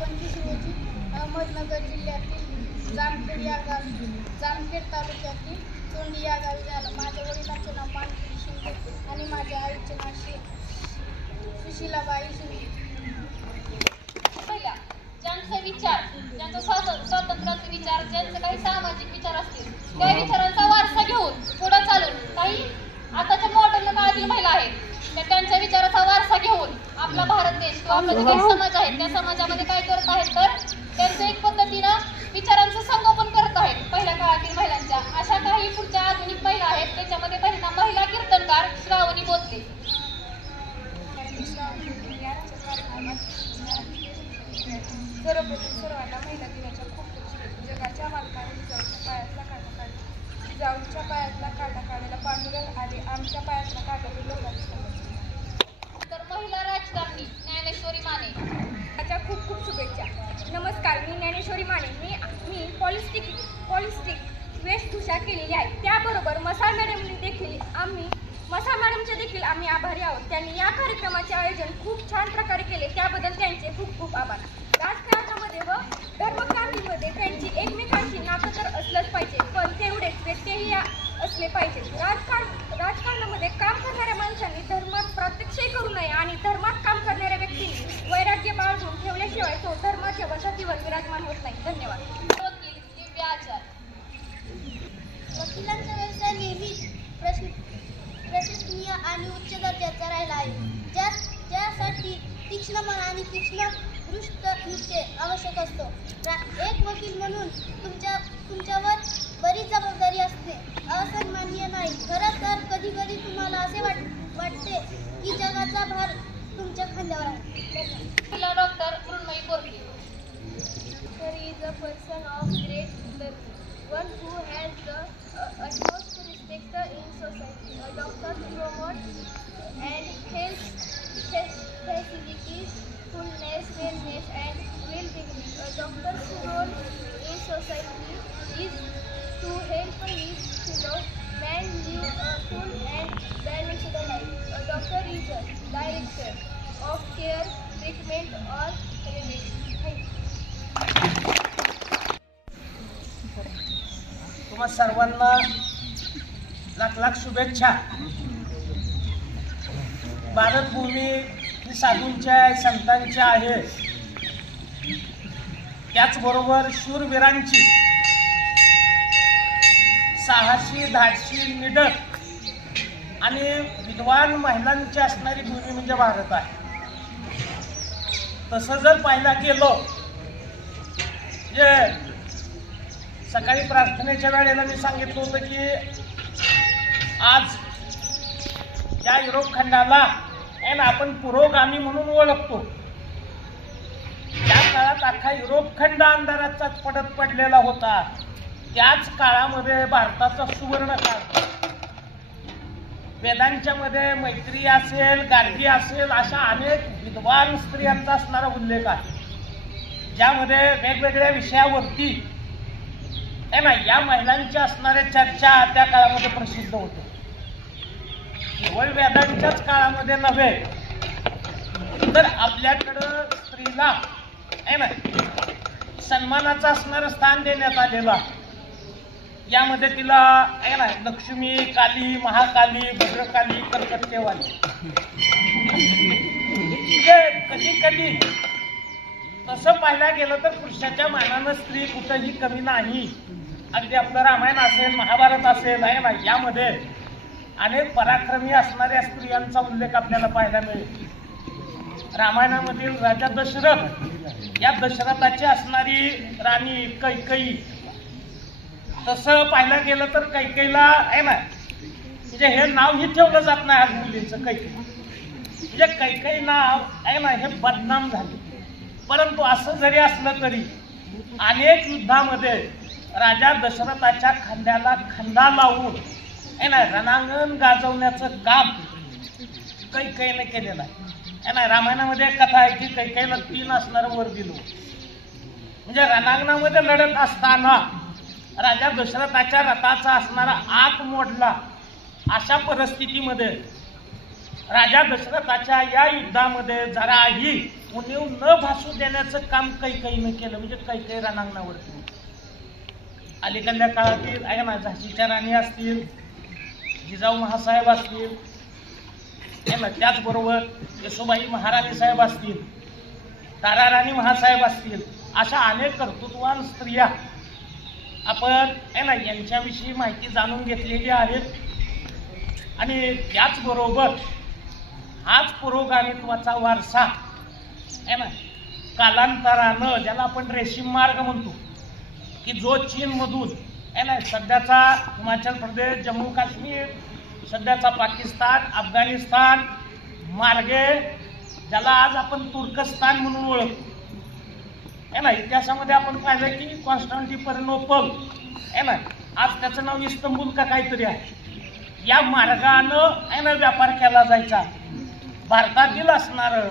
25 रोजी अहमदनगर जिल्ह्यातील जामखेड तालुक्यातील तोंडी या गावी झाला. माझ्या वडिलांचे नाव मानवी शिंदे आणि माझ्या आईचे नाव सुशीलाबाई शिंदे. ज्यांचे विचार, ज्यांचा स्वातंत्र्याचे विचार, ज्यांचे काही सामाजिक विचार असतील त्या विचारांचा वारसा घेऊन पुढे चालून काही आताच्या मॉडर्न काळातील महिला आहेत त्या त्यांच्या विचाराचा वारसा घेऊन आपला भारत देश किंवा आपला जे काही समाज आहे त्या समाजामध्ये काय करत आहेत तर त्यांचं एक पद्धतीनं विचारांचं संगोपन करत आहेत पहिल्या काळातील महिलांच्या. अशा काही पुढच्या आधुनिक महिला आहेत त्याच्यामध्ये पहिल्यांदा महिला कीर्तनकार श्रावणी बोलते. सर्वप्रथम सर्वांना महिला दिनाच्या खूप शुभेच्छा. जगाच्या मालकाने जिजाऊच्या पायातला काटा काढायला पांडुरंग आले, आमच्या पायातला काटा लोकांनी. तर महिला राजकारणी ज्ञानेश्वरी माने त्याच्या खूप खूप शुभेच्छा. नमस्कार, मी ज्ञानेश्वरी माने. मी पॉलिस्टिक वेशभूषा केलेली आहे. त्याबरोबर मसाळ मॅडमचे देखील आम्ही आभारी आहोत. त्यांनी या कार्यक्रमाचे आयोजन खूप छान प्रकारे केले त्याबद्दल त्यांचे खूप खूप आभार. राजकारणामध्ये व धर्मक्रांतीमध्ये त्यांची एकमेकांशी नातं तर असलंच पाहिजे पण तेवढेच व्यत्ययही असले पाहिजे. राजकारणामध्ये काम करणाऱ्या माणसांनी धर्मात प्रात्यक्षिक करू नये आणि धर्मात काम करणाऱ्या व्यक्तींनी वैराग्य बाळगून ठेवल्याशिवाय तो धर्माच्या वसाहतीवर विराजमान होत नाही. धन्यवाद. वकिलांचा व्यवसाय नेहमीच प्रशंसनीय आणि उच्च दर्जाचा राहिला आहे, ज्यासाठी तीक्ष्ण मन आणि तीक्ष्ण दृष्टी आवश्यक असतो. एक वकील म्हणून तुमच्यावर बरीच जबाबदारी असते, असन्माननीय नाही. खरं तर कधी कधी तुम्हाला असे वाटते की जगाचा भार तुमच्या खांद्यावर आहे. Doctor Mrunmayi Borke. Doctor is a person of great value, one who has the utmost respect in society. A doctor promotes and health facilities, fullness, wellness, and well-being. A doctor's role in society is to help his fellow man live a full and balanced life. A doctor is a director of care, treatment, or remedy. तुम्हा सर्वांना लाख लाख शुभेच्छा. भारतभूमी ही साधूंची आहे, संतांची आहे, त्याचबरोबर शूरवीरांची, साहसी धाडसी निडर आणि विद्वान महिलांची असणारी भूमी म्हणजे भारत आहे. तसं जर पाहायला गेलो जे सकाळी प्रार्थनेच्या वेळेला मी सांगितलं होतं की आज या युरोप खंडाला आपण पुरोगामी म्हणून ओळखतो. त्या काळात अख्खा युरोप खंड अंधाराचाच पडत पडलेला होता. त्याच काळामध्ये भारताचा सुवर्ण काळ, वेदांच्या मध्ये मैत्री असेल, गार्गी असेल, अशा अनेक विद्वान स्त्रियांचा असणारा उल्लेख आहे, ज्यामध्ये वेगवेगळ्या विषयावरती या महिलांच्या असणाऱ्या चर्चा त्या काळामध्ये प्रसिद्ध होत्या. केवळ वेदांच्याच काळामध्ये नव्हे तर आपल्याकडं स्त्रीला सन्मानाचं असणारं स्थान देण्यात आलेलं आहे. यामध्ये तिला लक्ष्मी, काली, महाकाली, भद्रकाली, कलकत्तेवाली, कधी कधी तसं पाहायला गेलं तर पुरुषाच्या मानानं स्त्री कुठंही कमी नाही. अगदी आपलं रामायण असेल, महाभारत असेल यामध्ये अनेक पराक्रमी असणाऱ्या स्त्रियांचा उल्लेख आपल्याला पाहायला मिळेल. रामायणामधील राजा दशरथ, या दशरथाची असणारी राणी कैकेयी, तसं पाहायला गेलं तर कैकेयीला म्हणजे हे नावही ठेवलं जात नाही आज मुलीचं. कैकेयी म्हणजे कैकेयी नाव हे बदनाम झाले. परंतु असं जरी असलं तरी अनेक युद्धामध्ये राजा दशरथाच्या खांद्याला खांदा लावून रणांगण गाजवण्याचं काम कैकेयीने केलेलं आहे. रामायणामध्ये एक कथा आहे की कैकेयीला 3 असणारं वर दिलं. म्हणजे रणांगणामध्ये लढत असताना राजा दशरथाच्या रथाचा असणारा आत मोडला. अशा परिस्थितीमध्ये राजा दशरथाच्या या युद्धामध्ये जराही उणीव न भासू देण्याचं काम कैकेयीनं केलं. म्हणजे कैकेयी रणांगणावरती अलीकडल्या काळातील आहे ना, झाशीच्या राणी असतील, जिजाऊ महासाहेब असतील, त्याचबरोबर येसुबाई महाराणी साहेब असतील, ताराराणी महासाहेब असतील, अशा अनेक कर्तृत्ववान स्त्रिया आपण आहे ना यांच्याविषयी माहिती जाणून घेतलेली आहे. आणि त्याचबरोबर हाच पुरोगामित्वाचा वारसा आहे ना कालांतरानं, ज्याला आपण रेशीम मार्ग म्हणतो, की जो चीनमधून आहे ना सध्याचा हिमाचल प्रदेश, जम्मू काश्मीर, सध्याचा पाकिस्तान, अफगाणिस्तान मार्गे, ज्याला आज आपण तुर्कस्तान म्हणून ओळखतो आहे ना. इतिहासामध्ये आपण पाहिलं की कॉन्स्टँटिनोपल आहे ना, आज त्याचं नाव इस्तंबूल का काहीतरी आहे. या मार्गानं आहे ना व्यापार केला जायचा. भारतातील असणारं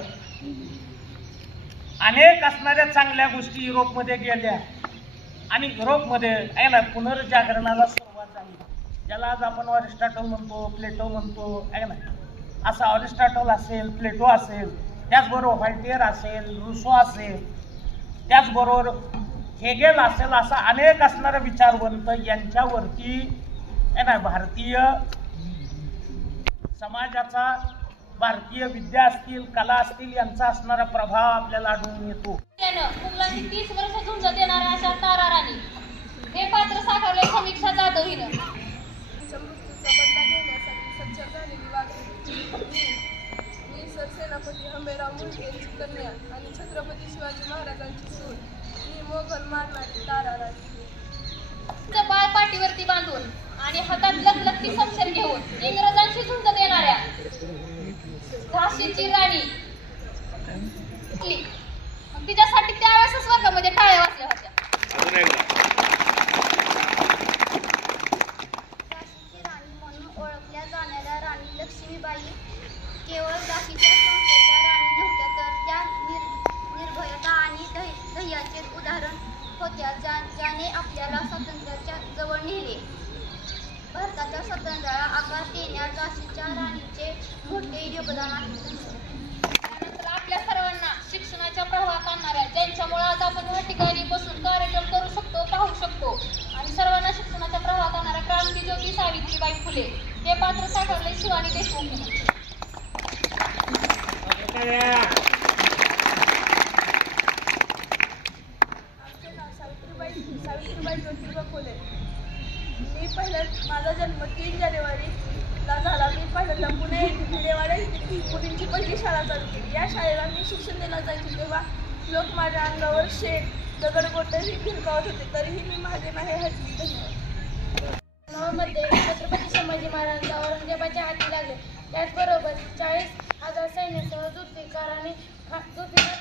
अनेक असणाऱ्या चांगल्या गोष्टी युरोपमध्ये गेल्या आणि युरोपमध्ये आहे ना पुनर्जागरणाला सुरुवात झाली. ज्याला आज आपण अरिस्टॉटल म्हणतो, प्लेटो म्हणतो आहे ना. असा अरिस्टॉटल असेल, प्लेटो असेल, त्याचबरोबर व्हॉल्टेअर असेल, रुसो असेल, त्याचबरोबर हेगेल असेल, असा अनेक असणारे विचारवंत यांच्यावरती आहे ना भारतीय समाजाचा, भारतीय विद्या असतील, कला असतील, यांचा असणारा प्रभाव आपल्याला आढळून येतो. मुघलांची 30 वर्ष झुंज देणाऱ्या अशा ताराराणी हे पात्र साकारले समीक्षा जाधव हिनं. मृत्यूचा बदला घेण्यासाठी सज्ज झालेली वाघिणी मी सरसेनापती हंबीरराव मुंडे यांची कन्या आणि छत्रपती शिवाजी महाराजांची सून मी मोगल मारणारी ताराराणी. बाळ पाठीवरती बांधून आणि हातात लखलखती शमशेर घेऊन इंग्रजांशी झुंज देणाऱ्या झाशीची राणी. तिच्यासाठी त्यावेळेस स्वर्गामध्ये टाळ्या वाजल्या होत्या. झाशीची राणी म्हणून ओळखल्या जाणाऱ्या राणी लक्ष्मीबाई केवळ झाशीच्या संस्थेच्या राणी नव्हत्या, तर त्या निर्भयता आणि धैर्याचे उदाहरण होत्या, ज्याने आपल्याला स्वातंत्र्याच्या जवळ नेले. भारताच्या स्वातंत्र्याला आकार देण्यात झाशीच्या राणीचे मोठे योगदान आहे. त्यानंतर आपल्या सर्वांना शिक्षणाच्या प्रवाहात आणणाऱ्या, ज्यांच्यामुळे आज आपण या ठिकाणी बसून कार्यक्रम करू शकतो, पाहू शकतो आणि सर्वांना शिक्षणाच्या प्रवाहात आणणाऱ्या क्रांतिज्योती सावित्रीबाई फुले हे पात्र साकारले शिवानी देशमुख. सावित्रीबाई ज्योतिबा फुले. माझा जन्म 3 जानेवारीला झाला. मी पहिल्यांदा पुणे येथे मुलींची पहिली शाळा चालू केली. या शाळेला मी शिक्षण देण्यात जायचे तेव्हा लोक माझ्या अंगावर शेण, दगडगोटे भिरकावत होते, तरीही मी माझे नाही हटली. धन्यवाद. मध्ये छत्रपती संभाजी महाराज औरंगजेबाच्या हाती लागले. त्याचबरोबर 40,000 सैन्यासह जुल्फिकार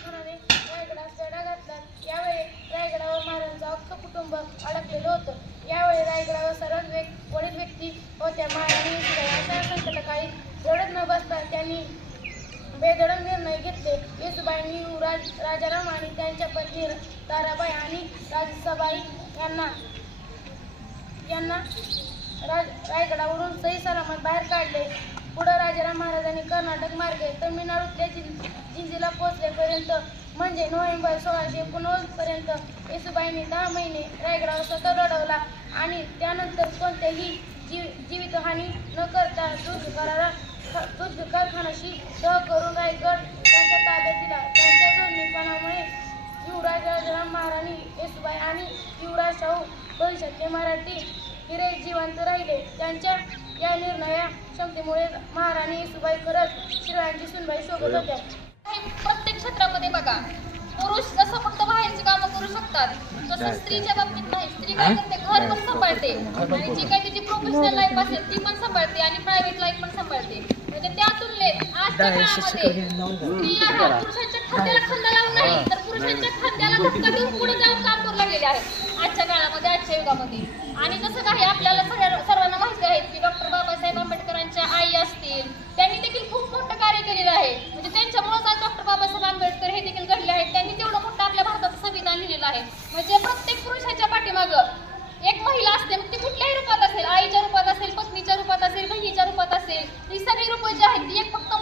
खानाने रायगडास वेढा घातला. यावेळी रायगडावर महाराजांचं अख्खं कुटुंब अडकलेलं होतं. यावेळी रायगडावर सर्वच वडील व्यक्ती होत्या. महाराणी अशा संकटकाळी रडत न बसता त्यांनी बेधडक निर्णय घेतले. येसुबाईंनी युवराज राजाराम आणि त्यांच्या पत्नी ताराबाई आणि राजसाबाई यांना रायगडावरून सही सलामत बाहेर काढले. पुढे राजाराम महाराजांनी कर्नाटक मार्गे तमिळनाडूतल्या जिंजीला पोहोचलेपर्यंत म्हणजे नोव्हेंबर 1689 पर्यंत येसुबाईंनी 10 महिने रायगडावर स्वतः लढवला आणि त्यानंतर कोणत्याही जीवितहानी न करता जुल्फिकार खानाशी तह करून रायगड त्यांच्या ताब्यात दिला. त्यांच्या जोडणीपणामुळे युवराज राजाराम महाराणी येसुबाई आणि युवराज शाहू भविष्यातले मराठी हिरे जिवंत राहिले. त्यांच्या या निर्णया क्षमतेमुळे महाराणी येसुबाई खरंच शिवरायांची सुनबाई शोभत होत्या. प्रत्येक क्षेत्रामध्ये बघा, पुरुष जसं फक्त बाहेरची कामं करू शकतात तसं स्त्रीच्या बाबतीत नाही. स्त्री काय करते, घर पण सांभाळते आणि जी काही तिची प्रोफेशनल लाईफ असेल ती पण सांभाळते आणि प्रायव्हेट लाईफ पण सांभाळते. म्हणजे त्या तुलनेत आजच्या काळामध्ये स्त्रिया पुरुषांच्या खांद्याला खांदा लावून नाही तर पुरुषांच्या खांद्याला धक्का देऊन पुढे जाऊन काम करू लागलेले आहेत आजच्या काळामध्ये, आजच्या युगामध्ये. आणि जसं काही आपल्याला सर्वांना माहिती आहे की डॉक्टर बाबासाहेब आंबेडकरांच्या आई असतील, त्यांनी देखील खूप मोठं कार्य केलेलं आहे. म्हणजे त्यांच्यामुळेच आज डॉक्टर बाबासाहेब आंबेडकर हे देखील घडले आहेत. त्यांनी तेवढं मोठं आपल्या भारताचं संविधान लिहिलेलं आहे. म्हणजे प्रत्येक पुरुषाच्या पाठीमागं एक महिला असते, मग ती कुठल्याही रूपात असेल, आईच्या रूपात असेल, पत्नीच्या रूपात असेल, बहिणीच्या रूपात असेल, ही सगळी रूपं जी आहेत ती एक फक्त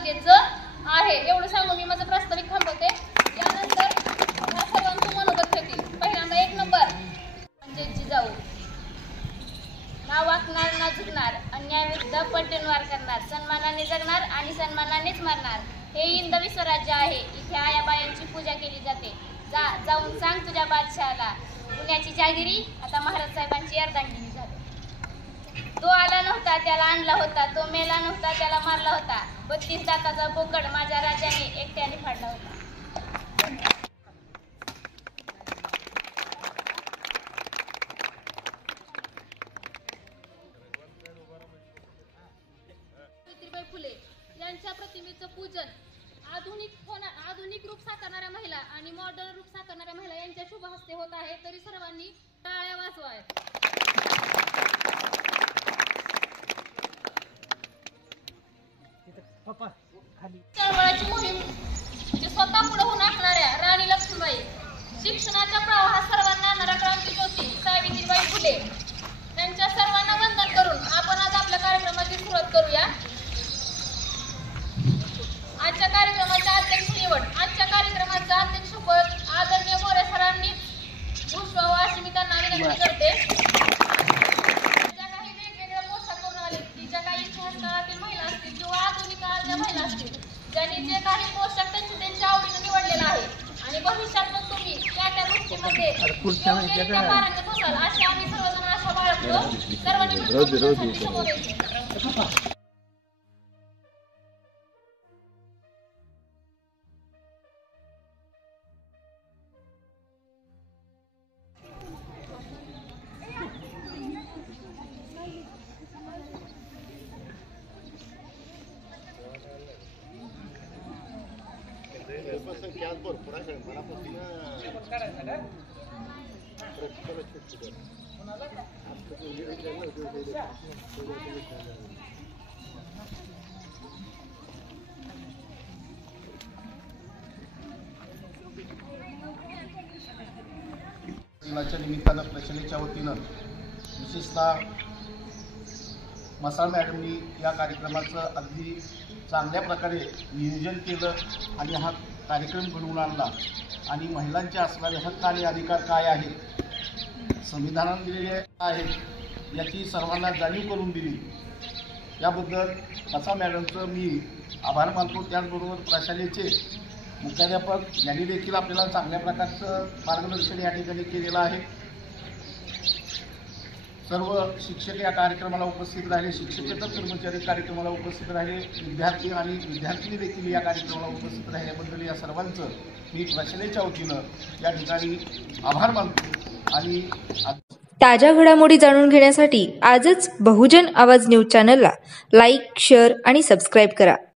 गरजेचं आहे. एवढं सांगून मी माझं प्रास्ताविक थांबवते. यानंतर ह्या सर्वांचं मनोगत घेतील. पहिल्यांदा 1 नंबर म्हणजे जिजाऊ. ना वाकणार ना झुकणार, अन्यायाविरुद्ध पलटवार करणार, सन्मानाने जगणार आणि सन्मानानेच मरणार. हे हिंदवी स्वराज्य आहे. इथे आयाबायांची पूजा केली जाते. जाऊन सांग तुझ्या बादशहाला, पुण्याची जहागिरी आता महाराज साहेबांची अर्धांगिनी झाली. तो आला नव्हता त्याला आणला होता, तो मेला नव्हता त्याला मारला होता, 32 दाताचा बोकड माझ्या राजाने एकट्याने फाडला होता. सावित्रीबाई फुले यांच्या प्रतिमेचं पूजन आधुनिक रूप साकारणाऱ्या महिला आणि मॉडर्न रूप साकारणाऱ्या महिला यांच्या शुभ हस्ते होत आहे. तरी सर्वांनी टाळ्या वाजवाव्यात. चळवळाची मोहीम म्हणजे स्वतः पुढे होऊन आखणाऱ्या राणी लक्ष्मीबाई, शिक्षणाच्या प्रवाहात सर्वांना आणणाऱ्या क्रांतिज्योती सावित्रीबाई फुले त्यांच्या सर्वांना वंदन करून आपण आज आपल्या कार्यक्रमाची सुरुवात करूया. आजच्या कार्यक्रमाच्या अध्यक्ष निवड. आजच्या कार्यक्रमाचं अध्यक्षपद आदरणीय मोरे सरांनी भूषवावं अशी मी त्यांना विनंती करते. ज्या काही वेगवेगळ्या पोशाख करून आले, ज्या काही इतिहास काळातील महिला असतील किंवा आधुनिक काळाच्या महिला असतील, ज्यांनी जे काही पोशाख त्यांच्या आवडीने निवडलेला आहे आणि भविष्यात मग तुम्ही त्या गोष्टीमध्ये पारंगत असाल अशी आम्ही सर्वजण आशा बाळगतो. सर्वांनी समोर यायचे. दिनाच्या निमित्तानं प्रशालेच्या वतीनं विशेषतः मसाळ मॅडमनी या कार्यक्रमाचं अगदी चांगल्या प्रकारे नियोजन केलं आणि हा कार्यक्रम घडवून आणला. आणि महिलांचे असणारे हक्क आणि अधिकार काय आहे, संविधानाने दिलेले आहेत याची सर्वांना जाणीव करून दिली. याबद्दल मसाळ मॅडमचं मी आभार मानतो. त्याचबरोबर प्रशालेचे मुख्याध्यापक यांनी देखील आपल्याला चांगल्या प्रकारचं मार्गदर्शन या ठिकाणी केलेलं आहे. सर्व शिक्षक या कार्यक्रमाला उपस्थित राहिले, शिक्षकेतर कर्मचारी कार्यक्रमाला उपस्थित राहिले, विद्यार्थी आणि विद्यार्थिनी देखील या कार्यक्रमाला उपस्थित राहिल्याबद्दल या सर्वांचं मी प्रशालेच्या वतीनं या ठिकाणी आभार मानतो. आणि ताज्या घडामोडी जाणून घेण्यासाठी आजच बहुजन आवाज न्यूज चॅनलला लाईक, शेअर आणि सबस्क्राईब करा.